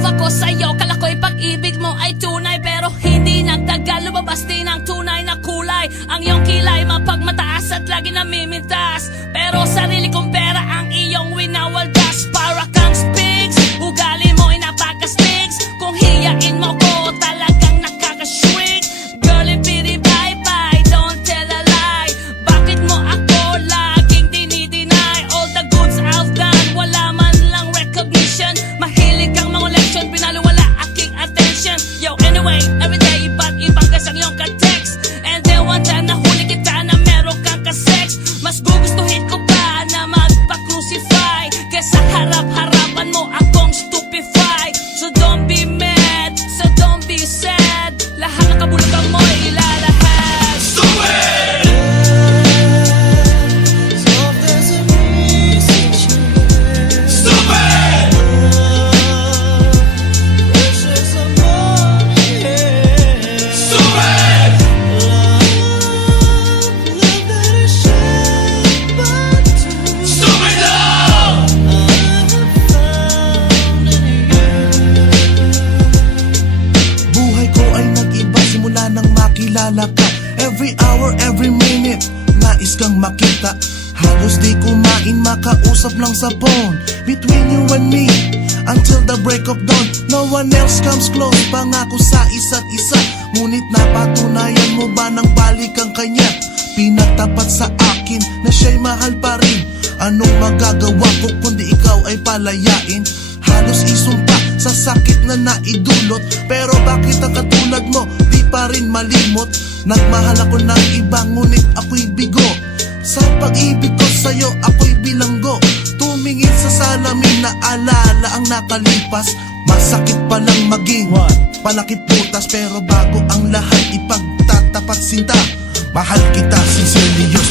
love ako sa'yo. Kala ko'y pag-ibig mo ay tunay, pero hindi nagtagal, lumabas din ang tunay na kulay. Ang iyong kilay mapagmataas at lagi namimintas, pero sarili kong pera ang iyong winawaldas. Para kang spigs, ugali mo'y napaka-stigs. Kung hiyain mo ko, talagang nakaka-shrink. Girlie, pity, bye-bye, don't tell a lie. Bakit mo ako laging dinideny? All the goods I've done, wala man lang recognition. Mahilig kang mga leksyon, pinalo wala aking attention. Yo, anyway, everyday, iba't ibang kasang iyong ka-text. And then one time nahuli kita na meron kang ka-sex. Mas gugustuhin ko pa na magpa-crucify kesa harap-harapan mo akong stupefy. So don't be mad, so don't be sad. Lahat ng kabulukan mo'y ilalahad. Stupid! Stupid! Stupid! Stupid love! Buhay ko ay nag-iba simula nang makilala ka. Every hour, every minute, nais kang makita. Halos di kumain, makausap lang sa phone. Between you and me, until the break of dawn. No one else comes close, pangako sa isa't isa. Ngunit napatunayan mo ba nang balik ang kanya? Pinagtapat sa akin na siya'y mahal pa rin. Anong magagawa ko kundi ikaw ay palayain? Halos isumpa sa sakit na naidulot, pero bakit ang katulad mo di pa rin malimot? Nagmahal ako ng iba ngunit ako'y bigo. Sa pag-ibig ko sa'yo ako'y bilanggo. Tumingin sa salamin na alala ang nakalipas. Masakit palang maging palakit butas, pero bago ang lahat ipagtatapat sinta. Mahal kita sincerely, Diyos,